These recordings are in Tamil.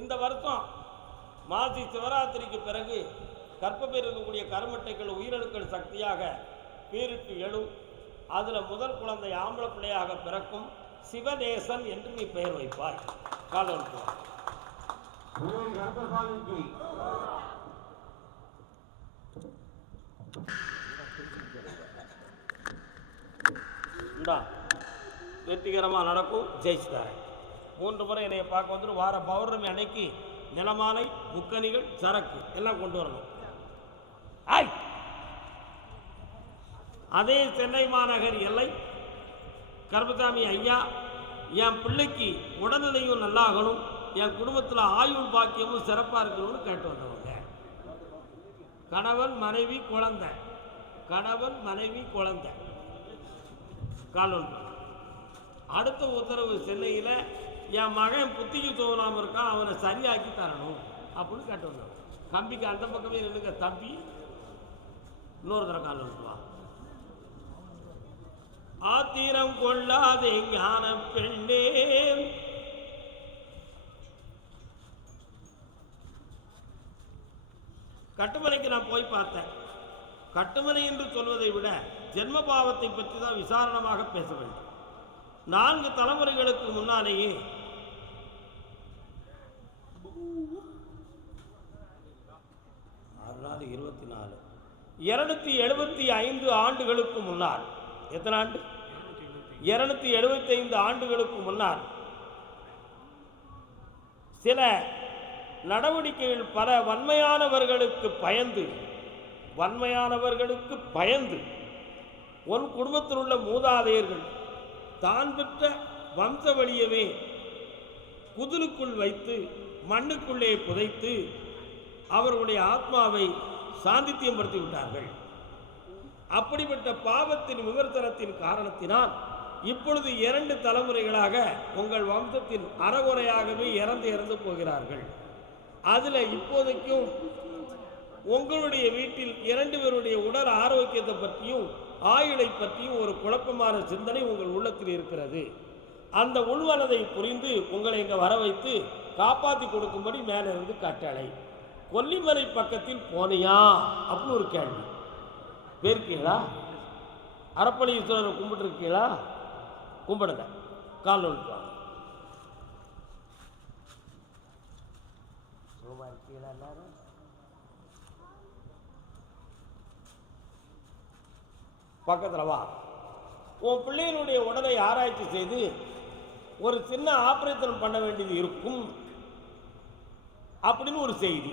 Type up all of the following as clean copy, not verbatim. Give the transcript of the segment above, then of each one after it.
இந்த வருஷம் மாசி சிவராத்திரிக்கு பிறகு கர்ப்பப்பையில் இருக்கக்கூடிய கருமட்டைகள் உயிரணுக்கள் சக்தியாக பீரிட்டு எழும். அதில் முதல் குழந்தை ஆம்பளை பிள்ளையாக பிறக்கும். சிவநேசன் என்று நீ பெயர் வைப்பாய். காலம் வெற்றிகரமாக நடக்கும். ஜெயிச்சுட்டாரன் 3 முறை என்னைய பார்க்க வந்துட்டு வார பௌர்ணமி அன்னைக்கு நிலமாலை முக்கணிகள் சரக்கு எல்லாம் கொண்டு வரணும். அதே சென்னை மாநகர் எல்லை கருப்பசாமி ஐயா, என் பிள்ளைக்கு உடல்நிலையும் நல்லாகணும், என் குடும்பத்தில் ஆயுள் பாக்கியமும் சிறப்பாக இருக்கணும்னு கேட்டு வந்தவங்க. கணவன் மனைவி குழந்தை, கணவன் மனைவி குழந்தை. காலம் அடுத்த உத்தரவு சென்னையில் என் மகன் புத்திக்கு தோணாமல் இருக்கான், அவனை சரியாக்கி தரணும் அப்படின்னு கேட்டு வந்தவன். கம்பிக்கு அந்த பக்கமே நின்றுங்க தம்பி, இன்னொரு தர காலம் இருக்குவா. ஆத்திரம் கொள்ளாதே ஞான பெண்ணே, கட்டுமனைக்கு நான் போய் பார்த்தேன். கட்டுமனை என்று சொல்வதை விட ஜென்ம பாவத்தை பற்றி தான் விசாரணமாக பேச வேண்டும். 4 தலைமுறைகளுக்கு முன்னாலேயே 275 ஆண்டுகளுக்கு முன்னால், எத்தனை ஆண்டு? 275 ஆண்டுகளுக்கு முன்னால் சில நடவடிக்கைகள் பல வன்மையானவர்களுக்கு பயந்து உன் குடும்பத்தில் உள்ள மூதாதையர்கள் தான் பெற்ற வம்ச வழியவே குதிலுக்குள் வைத்து மண்ணுக்குள்ளே புதைத்து அவர்களுடைய ஆத்மாவை சாந்தித்தியம் படுத்தி விட்டார்கள். அப்படிப்பட்ட பாவத்தின் விமர்சனத்தின் காரணத்தினால் இப்பொழுது 2 தலைமுறைகளாக உங்கள் வம்சத்தின் அறகுறையாகவே இறந்து போகிறார்கள். அதில் இப்போதைக்கும் உங்களுடைய வீட்டில் 2 பேருடைய உடல் ஆரோக்கியத்தை பற்றியும் ஆயுளை பற்றியும் ஒரு குழப்பமான சிந்தனை உங்கள் உள்ளத்தில் இருக்கிறது. அந்த உள்வனதை புரிந்து உங்களை இங்கே வர வைத்து காப்பாற்றி கொடுக்கும்படி மேலே இருந்து கட்டளை. கொல்லிமலை பக்கத்தில் போனியா அப்படின்னு ஒரு கேள்வி. போயிருக்கீங்களா? அரப்பளீஸ்வரரை கும்பிட்டு இருக்கீங்களா? கும்பிடுங்க. கால் ஒழுப்பாங்க. இருக்கீங்களா? எல்லாரும் பக்கத்தில் வா. உன் பிள்ளைகளுடைய உடலை ஆராய்ச்சி செய்து ஒரு சின்ன ஆபரேஷன் பண்ண வேண்டியது இருக்கும் அப்படின்னு ஒரு செய்தி.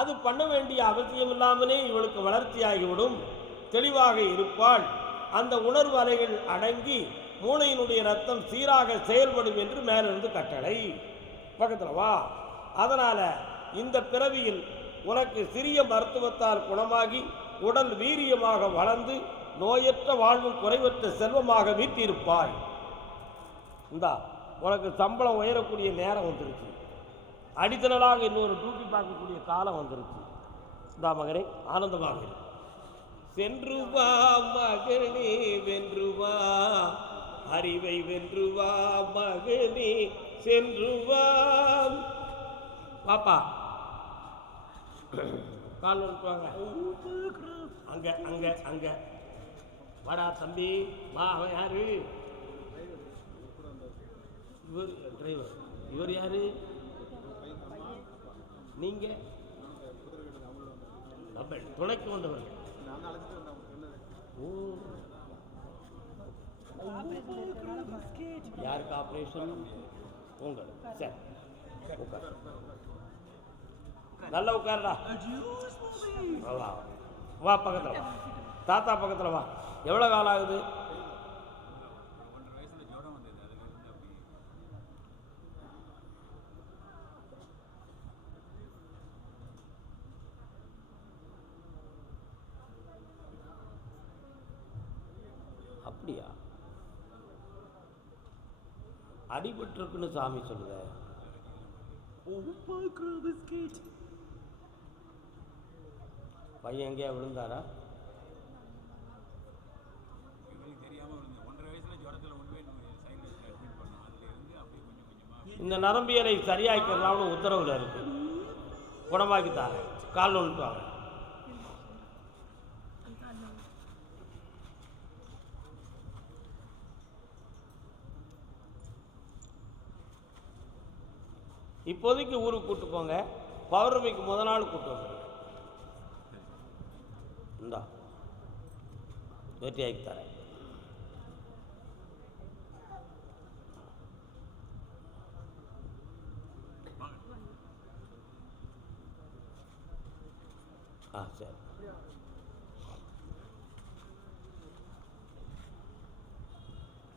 அது பண்ண வேண்டிய அவசியம் இல்லாமலே இவளுக்கு வளர்ச்சியாகிவிடும், தெளிவாக இருப்பாள், அந்த உணர்வு அலைகள் அடங்கி மூளையினுடைய ரத்தம் சீராக செயல்படும் என்று மேலிருந்து கட்டளை. பக்கத்தில் வா. அதனால் இந்த பிறவியில் உனக்கு சிறிய மருத்துவத்தால் குணமாகி உடல் வீரியமாக வளர்ந்து நோயற்ற வாழ்வும் குறைவற்ற செல்வமாக வீட்டிருப்பாய். இந்தா உனக்கு சம்பளம் உயரக்கூடிய நேரம் வந்துருச்சு. அடித்தலாக இன்னொரு டியூட்டி பார்க்கக்கூடிய காலம் வந்துருச்சு. இந்தா மகனே, ஆனந்தமாக சென்று வா மகனே, வென்று வா அறிவை வென்று வா மகனே, சென்று வா. பாப்பா கால் வந்துவாங்க. அங்க அங்க அங்க வாடா தம்பி வா. அவன் யாரு? இவர் டிரைவர். இவர் யாரு? நீங்க துணைக்கு வந்தவர்கள். யாருக்கு ஆபரேஷன்? உங்களுக்கு. சரி உட்கார், நல்லா உட்காருடா. வா வா, பக்கத்தில் வா, தாத்தா பக்கத்தில் வா. எவ்வளோ காலம் ஆகுது? அப்படியா? அடிபட்டிருக்குன்னு சாமி சொல்லுத. பையன் எங்கேயா விழுந்தாரா? இந்த நரம்பியலை சரியாக்கிடலாம்னு உத்தரவில் இருக்கு. குணமாக்கி தாரேன். கால் ஒன்று வாங்க. இப்போதைக்கு ஊருக்கு கூட்டு போங்க. பௌர்ணமிக்கு முத நாள் கூட்டு வந்துடுங்க. இந்தா வெற்றியாக்கி தரேன். சரி.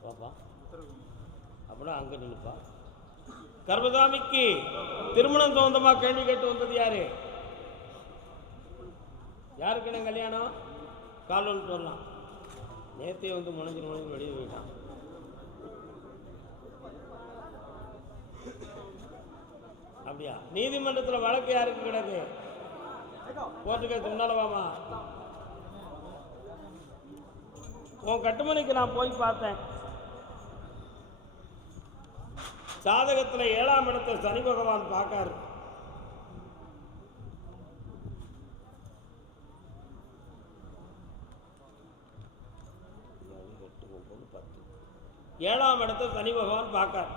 வாப்பா, அப்படின்னா அங்கே நின்றுப்பா. கர்மசாமிக்கு திருமணம் சம்பந்தமாக கேள்வி கேட்டு வந்தது யாரு? யாருக்கு கல்யாணம்? கால் ஒன்று சொல்லலாம். நேற்றே வந்து முனைஞ்சு வெளியே போயிட்டான். அப்படியா? நீதிமன்றத்தில் வழக்கு யாருக்கு கிடக்கு? கோர்ட்டுக்கு முன்னால வாமா. உன் கட்டுமணிக்கு நான் போய் பார்த்தேன். சாதகத்தில் 7ஆம் இடத்தை சனி பகவான் பார்க்காரு. ஏழாம் இடத்தை சனி பகவான் பார்க்கார்.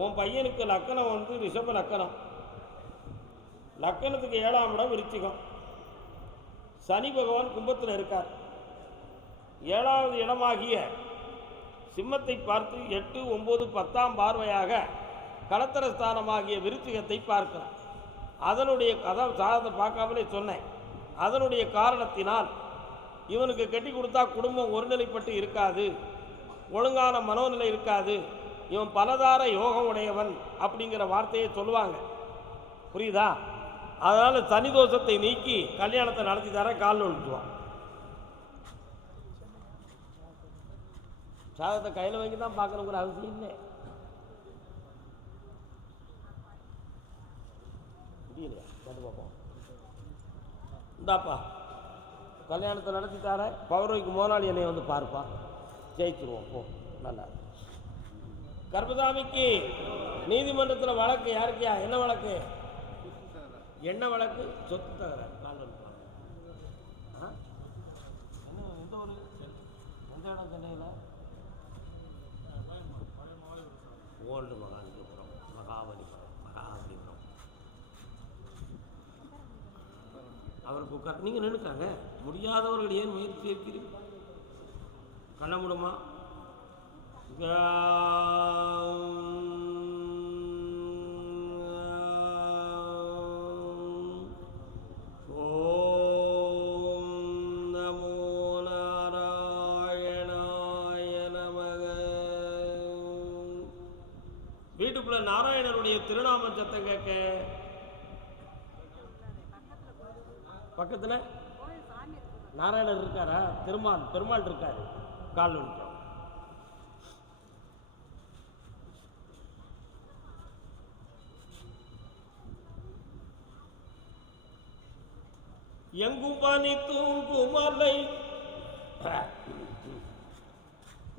உன் பையனுக்கு லக்கணம் வந்து ரிஷப லக்கணம். லக்கணத்துக்கு 7ஆம் இடம் விருச்சிகம். சனி பகவான் கும்பத்தில் இருக்கார். 7வது இடமாகிய சிம்மத்தை பார்த்து 8, 9, 10ஆம் பார்வையாக கலத்தரஸ்தானமாகிய விருச்சிகத்தை பார்க்கிறார். அதனுடைய சாதத்தை பார்க்காமலே சொன்னேன். அதனுடைய காரணத்தினால் இவனுக்கு கட்டி கொடுத்தா குடும்பம் ஒருநிலைப்பட்டு இருக்காது, ஒழுங்கான மனோநிலை இருக்காது, இவன் பலதார யோகம் உடையவன் அப்படிங்கிற வார்த்தையை சொல்லுவாங்க. புரியுதா? அதனால் சனி தோஷத்தை நீக்கி கல்யாணத்தை நடத்தி தர காலில் விழுத்துவான். சாதத்தை கையில் வாங்கி தான் பார்க்கணுங்கிற அவசியம் இல்லை. முடியலையா? வந்து பார்ப்போம். இந்தாப்பா கல்யாணத்தை நடத்தி தர. பௌர்ணமிக்கு முதலாளி என்னை வந்து பார்ப்பா. ஜெயிச்சிருவோம். போ. நல்லா. கர்மசாமிக்கு நீதிமன்றத்தில் வழக்கு யாருக்கியா? என்ன வழக்கு? என்ன வழக்கு? சொத்து தகராறு. கால் வந்துப்பாங்க. என்ன எந்த ஒரு எந்த இடம்? சென்னையில் ஓல்டு மகாபலிபுரம். மகாபலிபுரம் அவருக்கு உட்கார். நீங்கள் நின்றுக்காங்க. முடியாதவர்கள் ஏன் முயற்சி இருக்கிறீர்கள்? கண்ண முடியுமா? ஓம் நமோ நாராயணாய நமக. வீட்டுக்குள்ள நாராயணனுடைய திருநாம சத்தம் கேட்க பக்கத்துல நாராயணர் இருக்காரா? பெருமாள் இருக்காரு. கால் வந்துட்டோம். எங்கும் பனி தூங்குமலை.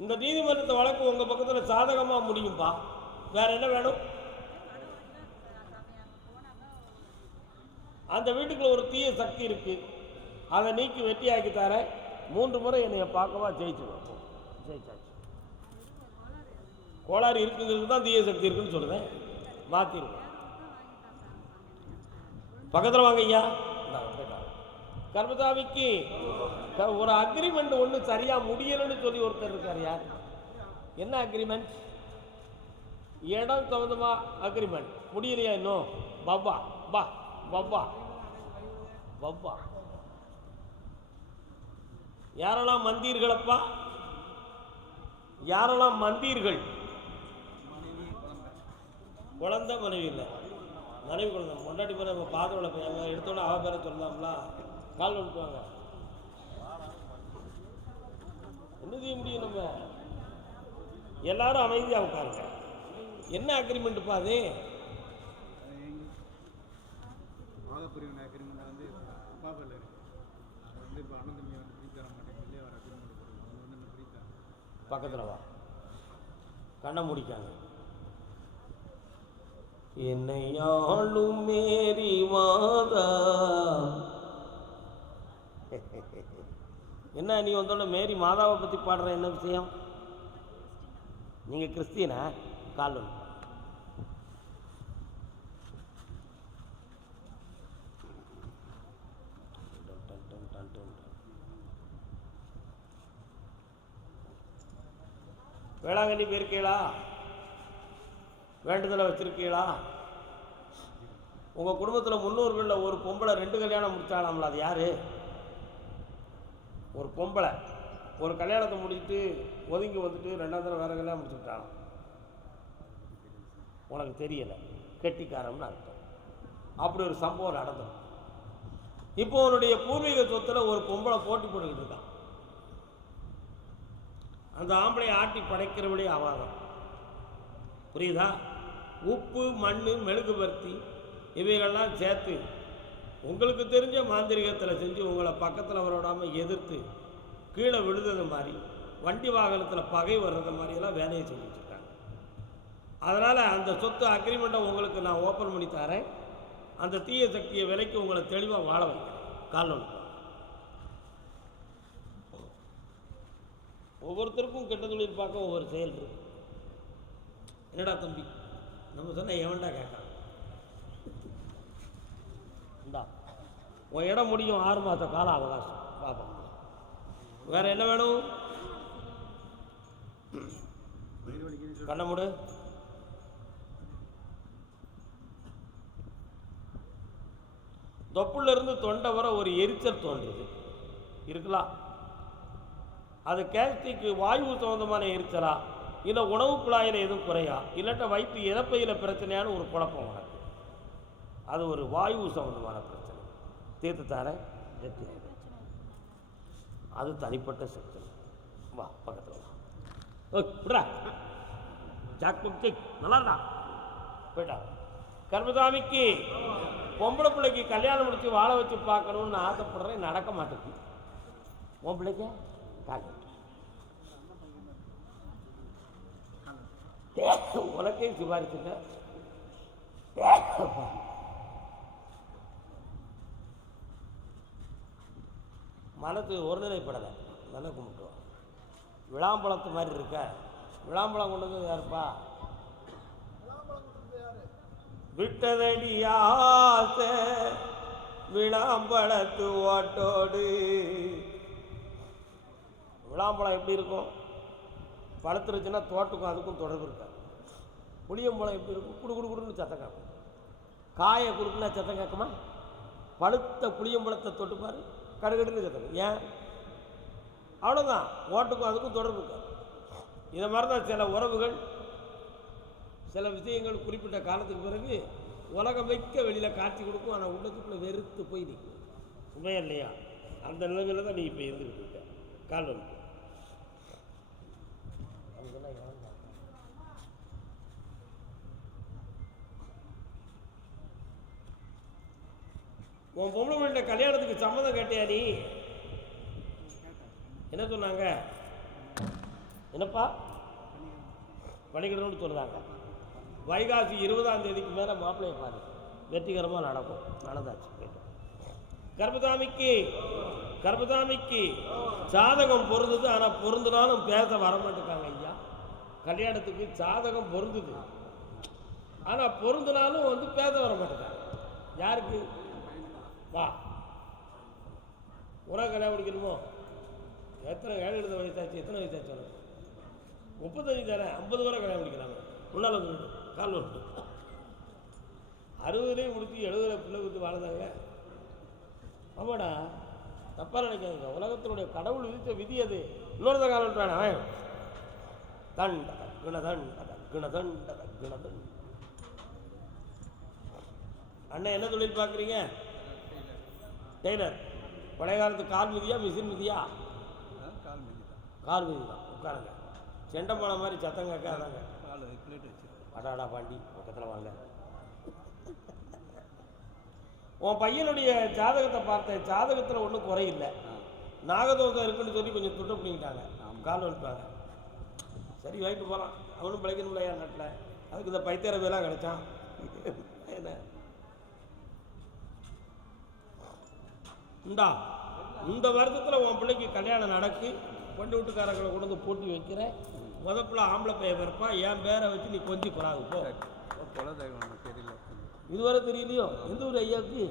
இந்த நீதிமன்றத்தை வழக்கு உங்க பக்கத்துல சாதகமா முடியும்பா. வேற என்ன வேணும்? அந்த வீட்டுக்குள்ள ஒரு தீய சக்தி இருக்கு. அதை நீக்கி வெட்டியாக்கி தர. 3 முறை என்னைய பார்க்கவா ஜெயிச்சுடுவோம். ஜெயிச்சாச்சு. கோளாறு இருக்குங்கிறது தான் தீய சக்தி இருக்குன்னு சொல்லுவேன். மாற்றிடுவோம். பக்கத்தில் வாங்க ஐயா. கர்மசாமிக்கு ஒரு அக்ரிமெண்ட் ஒன்று சரியாக முடியலைன்னு சொல்லி ஒருத்தர் இருக்கார். யார்? என்ன அக்ரிமெண்ட்? இடம் சம்மந்தமா அக்ரிமெண்ட் முடியலையா இன்னும்? பப்பா பா பப்பா பப்பா. யாரெல்லாம் மந்தீர்களப்பா? யாரெல்லாம் மந்தீர்கள்? குழந்தை மனைவி இல்லை. மனைவி குழந்தை முன்னாடி பேர் நம்ம பாதோட பையங்க எடுத்தோட அவ பேரை சொல்லலாம்ல. கால் வந்துட்டுவாங்க. என்ன செய்ய முடியும்? நம்ம எல்லாரும் அமைதியாக உட்காருங்க. என்ன அக்ரிமெண்ட்டுப்பா அது? பக்கத்தில் வா. கண்ணை முடிக்காங்க. என்னை ஆளும் மேரி மாதா. என்ன நீ வந்தோட மேரி மாதாவை பற்றி பாடுற என்ன விஷயம்? நீங்கள் கிறிஸ்டியனா? கால் வேளாங்கண்ணி போயிருக்கீங்களா? வேண்டுதலை வச்சுருக்கீங்களா? உங்கள் குடும்பத்தில் முன்னோர்களில் ஒரு பொம்பளை 2 கல்யாணம் முடிச்சாலாம்ல, அது யார்? ஒரு பொம்பளை ஒரு கல்யாணத்தை முடிச்சுட்டு ஒதுங்கி வந்துட்டு 2ஆவது தடவை வேறு கல்யாணம் முடிச்சுட்டாலும் உனக்கு தெரியலை, கெட்டிக்காரம்னு அர்த்தம். அப்படி ஒரு சம்பவம் நடந்தது. இப்போ உன்னுடைய பூர்வீக சொத்தில் ஒரு பொம்பளை போட்டி போட்டுக்கிட்டு இருக்கான். அந்த ஆம்பளை ஆட்டி படைக்கிறவளே ஆவாதான். புரியுதா? உப்பு, மண், மெழுகுபர்த்தி இவைகள்லாம் சேர்த்து உங்களுக்கு தெரிஞ்ச மாந்திரிகத்தில் செஞ்சு உங்களை பக்கத்தில் வரவிடாமல் எதிர்த்து கீழே விழுந்தது மாதிரி, வண்டி வாகனத்தில் பகை வர்றது மாதிரியெல்லாம் வேலையை செஞ்சு வச்சுருக்காங்க. அதனால் அந்த சொத்து அக்ரிமெண்ட்டை உங்களுக்கு நான் ஓப்பன் பண்ணி தரேன். அந்த தீய சக்தியை விலைக்கு உங்களை தெளிவாக வாழ வைக்கிறேன். கால் ஒன்று. ஒவ்வொருத்தருக்கும் கெட்ட தொழில் பார்க்க ஒவ்வொரு செயல் இருக்கு. என்னடா தம்பி நம்ம சொன்ன எவன்டா கேட்கறான்? இந்தா உன் இடம் முடியும், 6 மாத கால அவகாசம் பார்ப்போம். வேற என்ன வேணும்? கண்ண மூடு. தொப்புள்ள இருந்து தொண்டை வர ஒரு எரிச்சல் தோன்றுது இருக்கலாம். அது கேஸ்ட்ரிக்கு வாயு சம்பந்தமான எரிச்சலா, இல்லை உணவு குழாயில் எதுவும் குறையா, இல்லாட்ட வயிற்று இறப்பையில் பிரச்சனையான ஒரு குழப்பம் உனக்கு. அது ஒரு வாயு சம்பந்தமான பிரச்சனை. தீர்த்து தரேன், வெற்றி. அது தனிப்பட்ட செக்ஷன். வா பக்கத்தில் வா. விட்றா ஜாக் புக் நல்லாடா போயிட்டா. கர்மசாமிக்கு பொம்பளை பிள்ளைக்கு கல்யாணம் முடிச்சு வாழ வச்சு பார்க்கணுன்னு ஆசைப்படுறேன், நடக்க மாட்டேங்குது. உன் பிள்ளைக்கு உனக்கே சிபாரிச்சுட்ட. மனது ஒருநிலைப்படலை. நல்லா கும்பிட்டுவோம். விளாம்பழத்து மாதிரி இருக்க. விளாம்பழம் கொண்டு வந்து யாருப்பா? விட்டதடி ஆசை விளாம்பழத்து ஓட்டோடு. விளாம்பழம் எப்படி இருக்கும்? பழுத்துருச்சுன்னா தோட்டுக்கும் அதுக்கும் தொடர்பு இருக்காது. புளியம்பழம் எப்படி இருக்கும்? குடு குடு குடுன்னு சத்தம் கேட்கும். காயை குடுக்குன்னா சத்தம் கேட்குமா? பழுத்த புளியம்பழத்தை தொட்டுப்பார், கடுகடுன்னு சத்தம். ஏன்? அவ்வளோதான். ஓட்டுக்கும் அதுக்கும் தொடர்பு இருக்காது. இதை மாதிரி தான் சில உறவுகள், சில விஷயங்கள் குறிப்பிட்ட காலத்துக்கு பிறகு உலகம் வைக்க வெளியில் காட்சி கொடுக்கும். ஆனால் உள்ளத்துக்குள்ளே வெறுத்து போய் நிற்கும். உண்மையா இல்லையா? அந்த நிலைமையில் தான் நீ இப்போ இருந்துக்கிட்டு இருக்க. கால் வந்து உன் பொம்பளை பிள்ளை கல்யாணத்துக்கு சம்மதம் கேட்டியா நீ? என்ன சொன்னாங்க? என்னப்பா பண்ணிக்கணும்னு சொல்கிறாங்க. வைகாசி 20ஆம் தேதிக்கு மேலே மாப்பிள்ளையை பாரு, வெற்றிகரமாக நடக்கும். நடந்தாச்சு. போய்ட்டு கர்மசாமிக்கு சாதகம் பொருந்தது. ஆனால் பொருந்தினாலும் பேச வரமாட்டேக்காங்க ஐயா. கல்யாணத்துக்கு சாதகம் பொருந்துது, ஆனால் பொருந்தினாலும் வந்து பேச வரமாட்டேக்காங்க. யாருக்கு? வா, உனக்கு கல்யாணம் முடிக்கணுமோ? எத்தனை 7 வயசாச்சு? எத்தனை வயசாச்சு உனக்கு? 35 தானே? 50 வரை கல்யாணம் முடிக்கிறாங்க. முன்னால் வந்து கால் வரட்டு. 60 முடிச்சு 70 பிள்ளை கொடுத்து வாழ்ந்தாங்க. ஆமாடா, தப்பாக நினைக்காதுங்க. உலகத்தினுடைய கடவுள் விதித்த விதி அது. இன்னொருத்த கால் விட்டுறானே அவன் தண்டத குணதண்டத குணதண்டத குணதண்ட. அண்ணன் என்ன தொழில் பார்க்குறீங்க? டெய்லர். பழைய காலத்து கால் மிதியா மிஷின் மிதியா? கால் மிதி தான். உட்காருங்க. செண்டம்பானை மாதிரி சத்தம் கேட்காதாங்க. அடாடா பாண்டி பக்கத்தில் வாங்க. உன் பையனுடைய ஜாதகத்தை பார்த்தேன். ஜாதகத்தில் ஒன்றும் குறையில்லை. நாகதோஷம் இருக்குன்னு சொல்லி கொஞ்சம் துட்டை பிடிக்கிட்டாங்க. கால் வந்துட்டாங்க. சரி வாங்கிட்டு போகலாம். அவனும் பிழைக்கணும் இல்லையா நாட்டில். அதுக்கு இந்த பைத்தியரவையெல்லாம் கிடைச்சான். என்ன இந்தா இந்த வருஷத்தில் உன் பிள்ளைக்கு கல்யாணம் நடக்கு, பொண்ணு வீட்டுக்காரங்களை கொண்டு வந்து போட்டி வைக்கிறேன். முதப்பில் ஆம்பளை பையன் பிறப்பான், என் பேரை வச்சு நீ கொஞ்சம் கூடாது போ. தெரியல, இதுவரை தெரியலையோ? எந்த ஊர் ஐயாவுக்கு?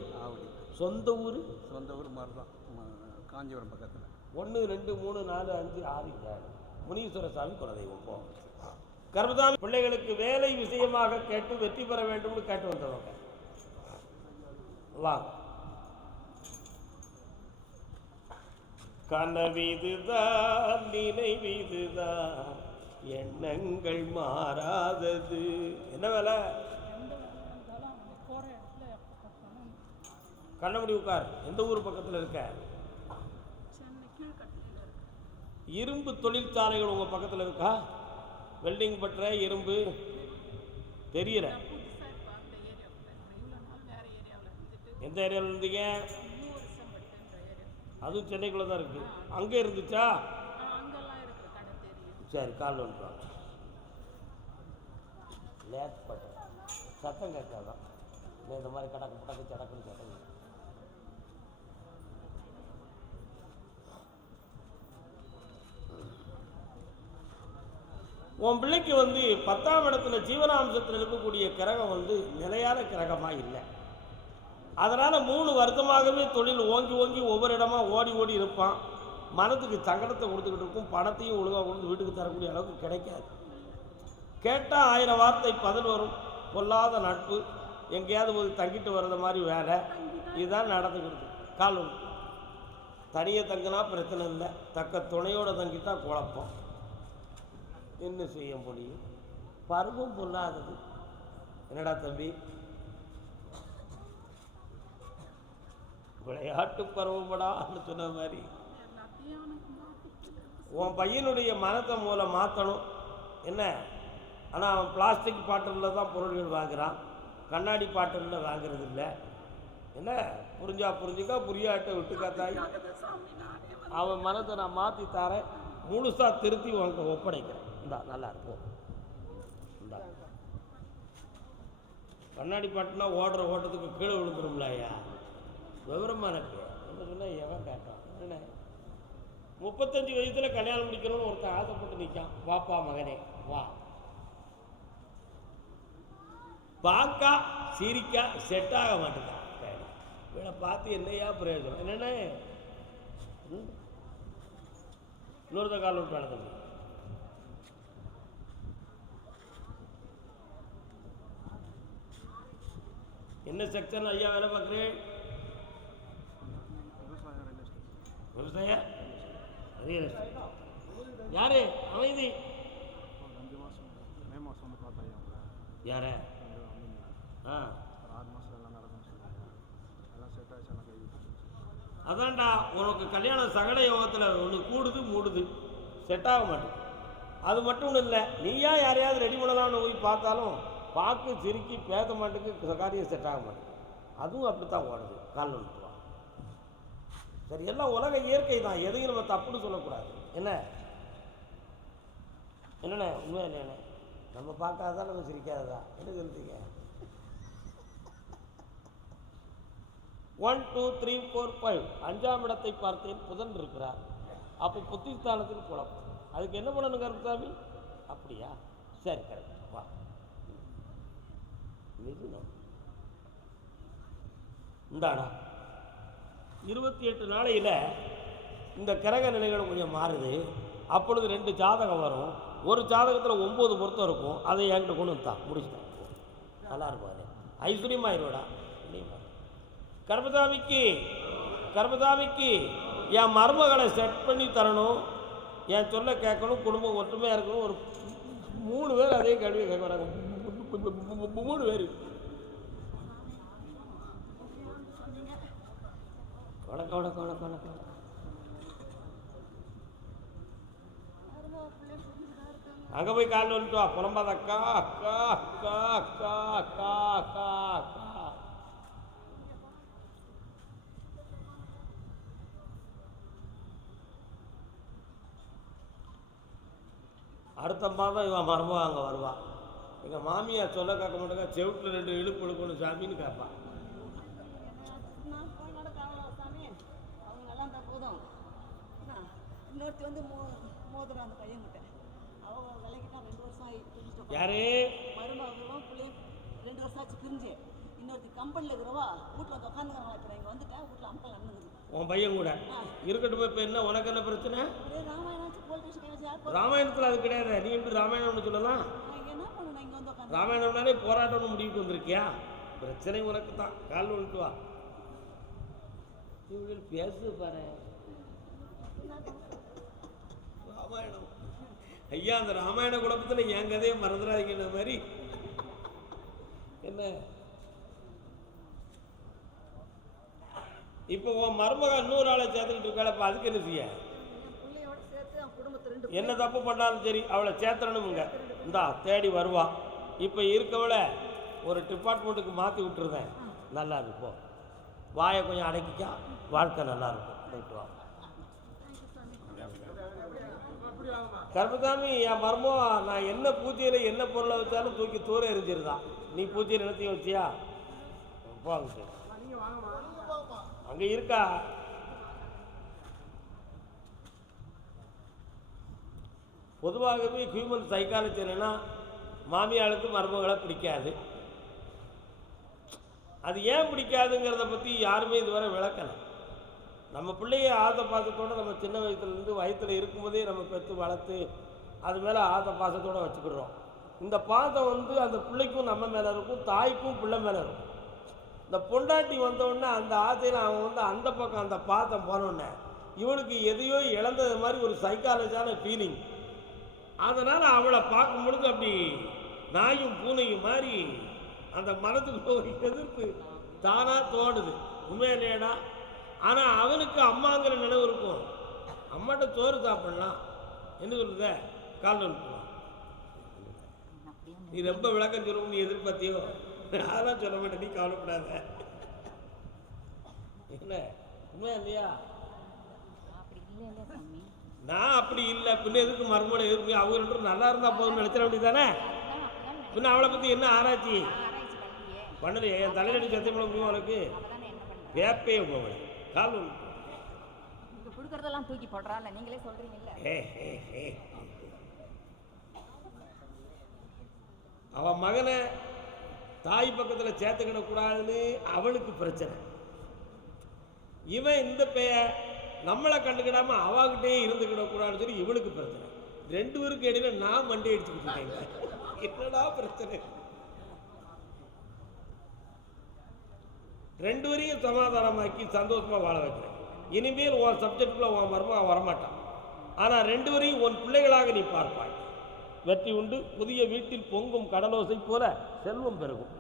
சொந்த ஊர்? சொந்த ஊர் மாதிரி தான், காஞ்சிபுரம் பக்கத்தில். 1 2 3 4 5 6 7 முனீஸ்வர சாமி குலதெய்வம். போ. கர்மசாமி பிள்ளைகளுக்கு வேலை விஷயமாக கேட்டு வெற்றி பெற வேண்டும்னு கேட்டு வந்தவங்க வா. கனவிதுதான் நினைவிதுதான் எண்ணங்கள் மாறாதது. என்ன வேலை? கண்ணமுடி உட்கார். எந்த ஊர் பக்கத்தில் இருக்க? இரும்பு தொழிற்சாலைகள் உங்கள் பக்கத்தில் இருக்கா? வெல்டிங் பற்ற இரும்பு தெரியல. எந்த ஏரியாவில் இருந்தீங்க? அதுவும் சென்னைக்குள்ளே தான் இருக்குது. அங்கே இருந்துச்சா? சரி, கால் வந்துடுவாங்க. லேட் பட்ட சத்தம் கேட்காதான் இந்த மாதிரி கடக்கு படக்கு சடக்குன்னு சத்தம். உன் பிள்ளைக்கு 10ஆம் இடத்துல ஜீவனாம்சத்தில் இருக்கக்கூடிய கிரகம் நிலையான கிரகமாக இல்லை. அதனால் 3 வருஷமாகவே தொழில் ஓங்கி ஓங்கி ஒவ்வொரு இடமா ஓடி ஓடி இருப்பான். மனத்துக்கு சங்கடத்தை கொடுத்துக்கிட்டு இருக்கும். பணத்தையும் ஒழுங்காக கொண்டு வீட்டுக்கு தரக்கூடிய அளவுக்கு கிடைக்காது. கேட்டால் 1000 வார்த்தை பதில் வரும். பொல்லாத நட்பு, எங்கேயாவது போய் தங்கிட்டு வர்றது மாதிரி வேலை, இதுதான் நடந்துக்கிடுது. கால் ஒன்று தனியாக தங்கினா பிரச்சனை இல்லை, தக்க துணையோடு தங்கிட்டா குழப்பம். என்ன செய்ய முடியும்? பருவம் பொல்லாதது. என்னடா தம்பி, விளையாட்டு பருவப்படான்னு சொன்ன மாதிரி உன் பையனுடைய மனத்தை மூலம் மாற்றணும். என்ன, ஆனால் அவன் பிளாஸ்டிக் பாட்டிலில் தான் பொருள்கள் வாங்குகிறான், கண்ணாடி பாட்டிலில் வாங்குறது இல்லை. என்ன, புரிஞ்சுக்கா, புரியாட்ட விட்டுக்காத்தாய். அவன் மனத்தை நான் மாற்றி தரேன், முழுசாக திருத்தி உனக்கு ஒப்படைக்கிறேன். இந்தா நல்லா இருக்கும். இந்தா கண்ணாடி பாட்டுனா ஓடுற ஓட்டத்துக்கு கீழே விழுந்துரும்ல ஐயா. விவரமாக இருக்கு. என்ன சொன்னால் எவன் கேட்டான்? என்ன 35 வயசில் கல்யாணம் முடிக்கணும்னு ஒருத்தன் ஆசைப்பட்டு நிற்கான். வாப்பா மகனே வா. பார்க்கா சிரிக்கா செட் ஆக மாட்டேங்கான். இவனை பார்த்து என்னையா பிரயோஜனம்? என்னென்ன இன்னொருத்த கால் விட்டு நடத்த என்ன செக்ஷன் ஐயா வேலை பார்க்குறேன்? விவசாய ரியல் எஸ்டேட். யாரு அமைதி? யார? அதான்டா உனக்கு கல்யாணம் சகட யோகத்தில் ஒன்று கூடுது மூடுது, செட் ஆக மாட்டேங்குது. அது மட்டும் இல்லை, நீயா யாரையாவது ரெடி பண்ணலாம்னு போய் பார்த்தாலும் பார்க்க சிரிக்கி பேச மாட்டேங்குது, காரியம் செட் ஆக மாட்டேங்குது. அதுவும் அப்படித்தான் ஓடுது. கால் வந்துடுவான். சரி, எல்லாம் உலக இயற்கை தான், எதையும் நம்ம தப்புன்னு சொல்லக்கூடாது. என்னண்ணே உண்மையா இல்லைண்ணே? நம்ம பார்க்காதான் நம்ம சிரிக்காததா? என்ன சொல்லிட்டீங்க? 1 2 3 4 5 5ஆம் இடத்தை பார்த்தேன், புதன் இருக்கிறார். அப்போ புத்திஸ்தானத்தில் குழப்பம். அதுக்கு என்ன பண்ணணும் கருப்புசாமி? அப்படியா? சரி, கரெக்ட். வா. இந்தாடா 28 நாளையில் இந்த கிரக நிலைகள் கொஞ்சம் மாறுது. அப்பொழுது 2 ஜாதகம் வரும். ஒரு ஜாதகத்தில் 9 பொருத்தம் இருக்கும். அதை என்கிட்ட கொண்டு வந்துட்டான், முடிச்சுட்டான். நல்லா இருப்பாரு, ஐஸ்வர்யமாயிருவாடா. கர்மசாமிக்கு என் மருமகளை செட் பண்ணி தரணும், என் சொல்ல கேட்கணும், குடும்பம் ஒற்றுமையாக இருக்கணும். ஒரு 3 பேர் அதே கேள்வி கேட்க வராங்க. 3 பேர். வணக்கம். அங்கே போய் கால் வந்துட்டு வா. புலம்பாத அக்கா அக்கா அக்கா அக்கா அக்கா அக்கா அக்கா. அடுத்த மாதம் இவன் மருமக அங்கே வருவான். எங்கள் மாமியார் சொல்ல கேட்க மாட்டேங்க, செவுட்டில் 2 இழுப்பு இழுக்கணும் சாமின்னு கேட்பான். நான் போய் நடக்காம சாமி அவங்க நல்லா இருந்தால் போதும். இன்னொருத்தி வந்து மோதிரம் அந்த பையன்கிட்ட அவங்க விலைக்கிட்டா 2 வருஷம் ஆகி பிரிஞ்சுட்டு யாரு மருமகளும் பிள்ளையும் 2 வருஷம் ஆச்சு பிரிஞ்சு. இன்னொருத்தி கம்பெனியில் இருக்கிறவா வீட்டில் வந்து உட்காந்துக்கிறாங்களா. இப்போ நான் இங்கே வந்துட்டேன், வீட்டில் அமக்கல் நடந்துக்குது. உன் பையன் கூட இருக்கட்டும். இப்போ என்ன உனக்கு என்ன பிரச்சனை? அப்படியே ராமாயணம் போலீஸ் ஸ்டேஷன் யார் ராமாயணத்தில் அது கிடையாது. நீ எப்படி ராமாயணம்னு சொல்லலாம்? நான் இங்கே என்ன பண்ணணும்? இங்கே வந்து உட்காந்து ராமாயணம்னாலே போராட்டம்னு முடிவுக்கு வந்திருக்கியா? பிரச்சனை உனக்கு தான். கால் விட்டு வா. இவங்க பேசு பாரு. ராமாயணம் ஐயா, அந்த ராமாயண குழப்பத்தில் என் கதையை மறந்துடாதீங்க மாதிரி. என்ன இப்போ உன் மருமக இன்னொரு ஆளை சேர்த்துக்கிட்டு இருக்காளப்ப, அதுக்கு என்ன செய்ய? பிள்ளையோட சேர்த்து அவன் குடும்பத்தை 2 என்ன தப்பு பண்ணாலும் சரி அவளை சேர்த்தணுமுங்க. இந்தா தேடி வருவா. இப்போ இருக்கவளை ஒரு டிபார்ட்மெண்ட்டுக்கு மாற்றி விட்டுருந்தேன். நல்லா இருக்கும். வாயை கொஞ்சம் அடக்கிக்கா, வாழ்க்கை நல்லா இருக்கும். போயிட்டு வா. கருப்பசாமி, என் மர்மோ நான் என்ன பூஜையில் என்ன பொருளை வச்சாலும் தூக்கி தூர எரிஞ்சிருந்தான். நீ பூஜையில் நிறுத்தியும் வச்சியா? போங்க, அங்கே இருக்கா. பொதுவாகவே ஹியூமன் சைக்காலஜி என்னன்னா, மாமியாளுக்கு மருமகளை பிடிக்காது. அது ஏன் பிடிக்காதுங்கிறத பற்றி யாருமே இதுவரை விளக்கலை. நம்ம பிள்ளைய ஆத்த பாசத்தோடு நம்ம சின்ன வயசுலேருந்து வயத்தில் இருக்கும்போதே நம்ம பெற்று வளர்த்து அது மேலே ஆத்த பாசத்தோடு வச்சுக்கிடுறோம். இந்த பாசம் வந்து அந்த பிள்ளைக்கும் நம்ம மேலே இருக்கும், தாய்க்கும் பிள்ளை மேலே இருக்கும். இந்த பொண்டாட்டி வந்தவுடனே அந்த ஆசையில் அவன் வந்து அந்த பக்கம் அந்த பாசம் போனோடனே இவனுக்கு எதையோ இழந்தது மாதிரி ஒரு சைக்காலஜியான ஃபீலிங். அதனால் அவளை பார்க்கும் பொழுது அப்படி நாயும் பூனையும் மாதிரி அந்த மனதுக்கு ஒரு எதிர்ப்பு தானாக தோணுது. உண்மையிலேடா. ஆனால் அவனுக்கு அம்மாங்கிற நினைவு இருக்கும். அம்மாட்ட சோறு சாப்பிடலாம். என்ன சொல்லுத? கால் அனுப்பலாம். நீ ரொம்ப விளக்கம் சொல்லுவோம் நீ எதிர்பார்த்தியோ? அதெல்லாம் சொல்ல மாட்டேன், நீ கவலைப்படாத. என்ன உண்மையா இல்லையா? நான் அப்படி இல்லை. பின்ன எதுக்கு மறுமொழி எதிர்ப்பு? அவங்க 2 பேரும் நல்லா இருந்தால் போதும்னு நினைச்சிட வேண்டியதானே? பின்ன அவளை பற்றி என்ன ஆராய்ச்சி பண்ணலையே? என் தலையடி சத்தியம் பண்ண முடியும் அவளுக்கு? வேப்பே போவ கால் கொடுக்கறதெல்லாம் தூக்கி போடுறாள். நீங்களே சொல்றீங்கல்ல. அவன் மகனை தாய் பக்கத்தில் சேர்த்துக்கிடக்கூடாதுன்னு அவளுக்கு பிரச்சனை. இவன் இந்த நம்மளை கண்டுக்கிடாமல் அவகிட்டே இருந்துக்கிடக்கூடாதுன்னு சொல்லி இவளுக்கு பிரச்சனை. 2 பேருக்கு இடையில நான் மண்டி அடிச்சுக்கிட்டு இருக்கேன். என்னடா பிரச்சனை? 2 பேரையும் சமாதானமாக்கி சந்தோஷமாக வாழ வைக்கிறேன். இனிமேல் உன் சப்ஜெக்டில் உன் மருமக வரமாட்டான். ஆனால் 2 பேரையும் உன் பிள்ளைகளாக நீ பார்ப்பாய். வெற்றி உண்டு. புதிய வீட்டில் பொங்கும் கடலோசை போல செல்வம் பெருகும்.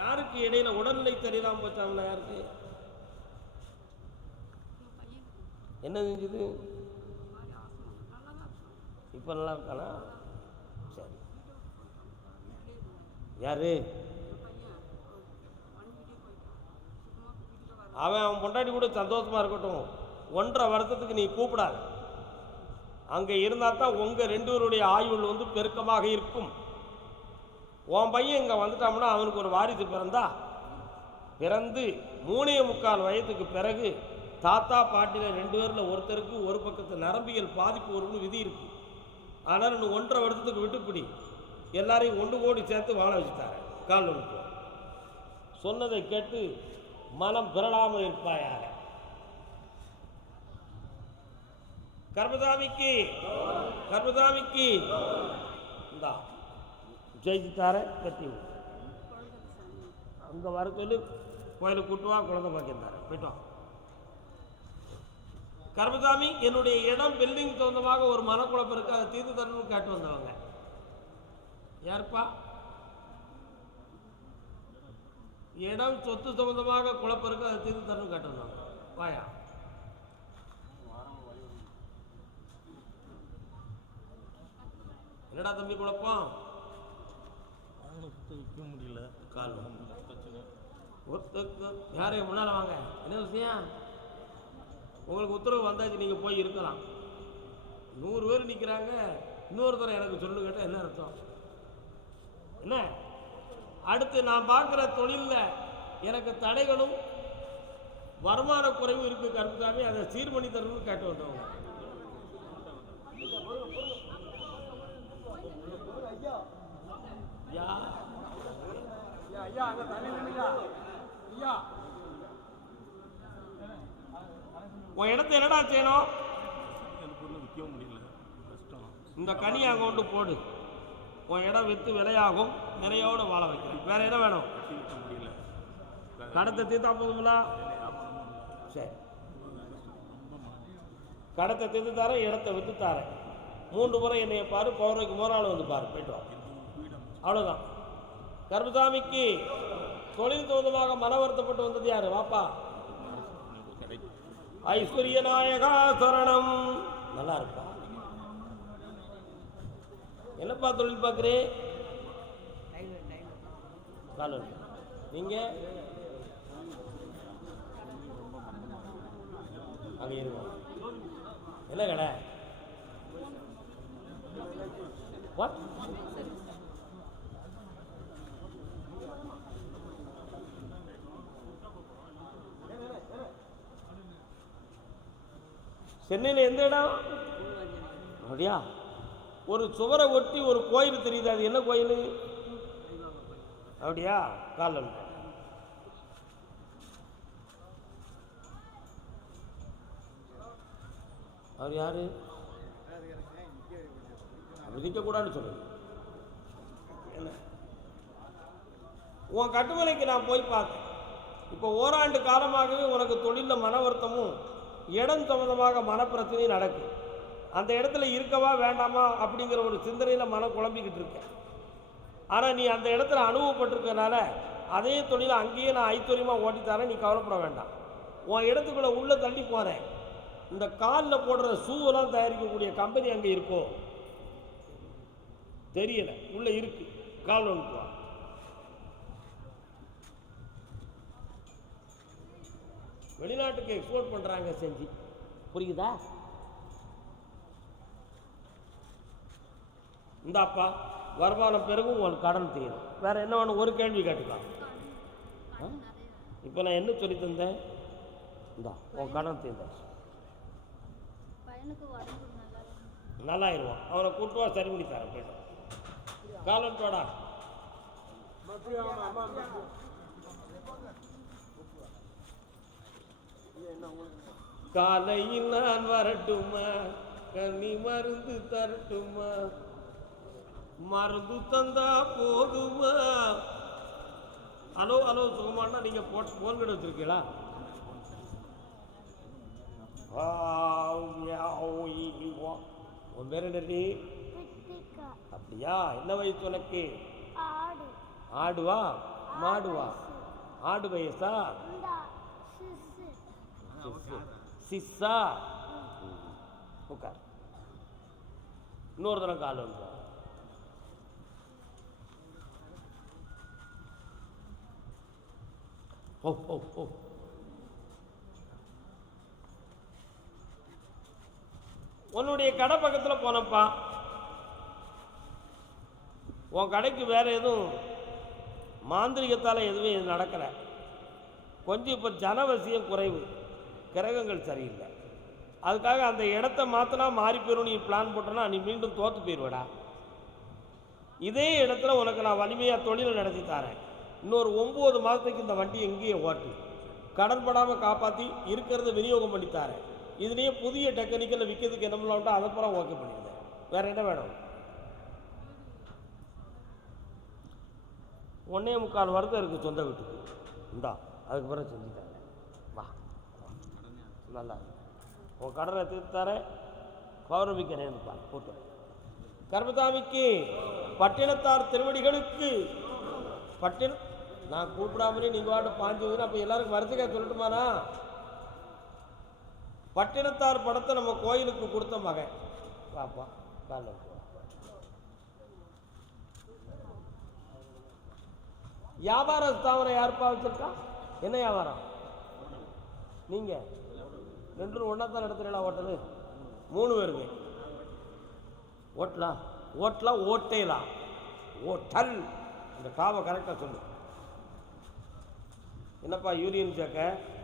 யாருக்கு இடையில உடல்நிலை தெரியலாம் போச்சாங்களா? யாருக்கு என்ன செஞ்சது? இப்போ நல்லா இருக்கானா? சரி. யாரு அவன் பொண்டாட்டி கூட சந்தோஷமாக இருக்கட்டும். 1.5 வருஷத்துக்கு நீ கூப்பிடாத. அங்கே இருந்தால் தான் உங்கள் 2 பேருடைய ஆயுள் வந்து பெருக்கமாக இருக்கும். உன் பையன் இங்கே வந்துட்டான்னா அவனுக்கு ஒரு வாரிசு பிறந்து 3.25 வயதுக்கு பிறகு தாத்தா பாட்டியில் 2 பேரில் ஒருத்தருக்கு ஒரு பக்கத்து நரம்பியல் பாதிப்பு வரும்னு விதி இருக்கு. ஆனால் இன்னும் 1.5 வருஷத்துக்கு விட்டுப்பிடி. எல்லாரையும் 1 கோடி சேர்த்து வாழ வச்சுட்டாரு. கால் ஒன்று சொன்னதை கேட்டு மனம் பிறழாமல் இருப்பாயாக. கர்மசாமிக்கு இந்தா ஜெயிச்சுட்டார கட்டி அங்கே வர சொல்லி கோயிலுக்கு கூட்டுவா. குழந்தை பாக்கியிருந்தாரு. போயிட்டோம். கர்மசாமி, என்னுடைய இடம் பில்டிங் சொந்தமாக ஒரு மனக்குழப்பம் இருக்கு, அதை தீர்த்து தரணும்னு கேட்டு வந்தவங்க யாருப்பா? இடம் சொத்து சம்பந்தமாக குழப்பம் இருக்கு, அதை தீர்த்து தரணும்னு கேட்டு வந்தவங்க. வாயா. என்னடா தம்பி குழப்பம்? விற்க முடியல. கால் யாரையும் முன்னால் வாங்க. என்ன விஷயம்? உங்களுக்கு உத்தரவு வந்தாச்சு, நீங்கள் போய் இருக்கலாம். 100 பேர் நிற்கிறாங்க. இன்னொருத்தரை எனக்கு சொல்லு கேட்டால் என்ன அர்த்தம்? என்ன அடுத்து நான் பார்க்குற தொழிலில் எனக்கு தடைகளும் வருமான குறைவும் இருக்குது கருப்புசாமி, அதை சீர் பண்ணி தரணும்னு கேட்டு வந்தவங்க. உன் இடத்த என்னடா செய்யணும்? இந்த கனி அங்கே கொண்டு போடு, உன் இடம் விற்று விலையாகும், நிறையோட வாழ வைக்கிறேன். வேற என்ன வேணும்? கடத்தை தீர்த்தா போதுங்களா? சரி, கடத்தை தீர்த்து தரேன், இடத்தை விற்று தரேன். 3 முறை என்னைய பாரு, பௌர்ணமிக்கு மோராள் வந்து பாரு, போயிட்டு வா. அவ்வளோதான். கருப்புசாமிக்கு தொழில் தோதுமாக மன வருத்தப்பட்டு வந்தது யாரு? வாப்பா. ஐஸ்வர்ய நாயகா சரணம். நல்லா இருப்பா. என்னப்பா தொழில் பார்க்குறே? காலன். நீங்கள் அங்கே இருக்கும். என்ன கடை? வாட்? சென்னையில் எந்த இடம்? அப்படியா? ஒரு சுவரை ஒட்டி ஒரு கோயில் தெரியுது, அது என்ன கோயில்? அப்படியா? காலன். அவர் யாரு? விதிக்கக்கூடாதுன்னு சொல்லுங்க. என்ன உன் கட்டுமனைக்கு நான் போய் பார்த்தேன். இப்போ ஓராண்டு காலமாகவே உனக்கு தொழிலில் மன வருத்தமும் இடம் சம்பந்தமாக மனப்பிரச்சனையும் நடக்குது. அந்த இடத்துல இருக்கவா வேண்டாமா அப்படிங்கிற ஒரு சிந்தனையில் மனம் குழம்பிக்கிட்டு இருக்கேன். ஆனால் நீ அந்த இடத்துல அனுபவப்பட்டிருக்கனால அதே தொழிலை அங்கேயே நான் ஐத்தொரியமாக ஓட்டித்தரேன், நீ கவலைப்பட வேண்டாம். உன் இடத்துக்குள்ளே உள்ளே தள்ளி போகிறேன். இந்த காலில் போடுற ஷூவெல்லாம் தயாரிக்கக்கூடிய கம்பெனி அங்கே இருக்கோ தெரியலை, உள்ளே இருக்கு. கால் ஒன்று வெளிநாட்டுக்கு எக்ஸ்போர்ட் பண்ணுறாங்க செஞ்சு, புரியுதா? இந்தாப்பா, வருமானம் பெருகும், உங்களுக்கு கடன் தீரும். வேறு என்ன வேணும்? ஒரு கேள்வி கேட்டுக்கலாம். இப்போ நான் என்ன சொல்லி தந்தேன்? இந்தா உன் கடன் தீர்ந்தாச்சு. நல்லாயிருவான். அவனை கூட்டுவா, சரி பண்ணி தரேன். போய்ட்டு காலன்டோடா. காலையில் நான் வரட்டுமா, கண்ணி மருந்து தரட்டுமா, மருந்து தந்தா போதுமா? ஹலோ ஹலோ சுகமானா நீங்கள் ஃபோன் கடை வச்சுருக்கீங்களா? உன் பேர் என்னடி? அப்படியா? என்ன வயசு உனக்கு? ஆடுவா மாடுவா? ஆடு வயசா? சிஸ்ஸா? உட்கார். இன்னொரு தரம் கால் வந்து. ஓ ஓ ஓ உன்னுடைய கடை பக்கத்தில் போனப்பா, உன் கடைக்கு வேறு எதுவும் மாந்திரிகத்தால் எதுவும் நடக்கலை. கொஞ்சம் இப்போ ஜனவசியம் குறைவு, கிரகங்கள் சரியில்லை. அதுக்காக அந்த இடத்த மாற்றினா மாறி போயிடும். நீ பிளான் போட்டோன்னா நீ மீண்டும் தோற்று போயிடுவடா. இதே இடத்துல உனக்கு நான் வலிமையாக தொழிலை நடத்தி தரேன். இன்னொரு 9 மாதத்துக்கு இந்த வண்டி எங்கேயே ஓட்டு, கடன் படாமல் காப்பாற்றி இருக்கிறத விநியோகம் பண்ணி தரேன். இதுலேயே புதிய டெக்னிக்கலில் விற்கிறதுக்கு என்ன பண்ணலாம்ட்டா அதை பூரா ஓகே பண்ணிடுறேன். வேறு என்ன வேணும்? 1.25 வருடம் இருக்குது சொந்த வீட்டுக்கு. இந்தா அதுக்கு பிறகு செஞ்சு தரேன். வா நல்லா உன் கடனை தீர்த்து தரேன். பௌர்ணமிக்கு நேர்ந்துப்பான் போட்டு. கர்மசாமிக்கு பட்டினத்தார் திருவடிகளுக்கு பட்டினம் நான் கூப்பிடாமலே நீங்கள் வாட்டு பாஞ்சு. அப்போ எல்லாருக்கும் வரிசைக்காக சொல்லட்டுமாண்ணா? பட்டினத்தார் படத்தை நம்ம கோயிலுக்கு கொடுத்த மகன் பாப்பா. கால வியாபார ஸ்தாபனம் யாருப்பா வச்சிருக்கா? என்ன வியாபாரம்? நீங்கள் 2 ஒன்றா தான் நடத்துகிறீங்களா? ஹோட்டலு 3 பேருங்க. ஓட்டலா ஓட்டலா ஓட்டேலா ஓட்டல் இந்த காவை கரெக்டாக சொல்லு. என்னப்பா யூரியன் சேர்க்க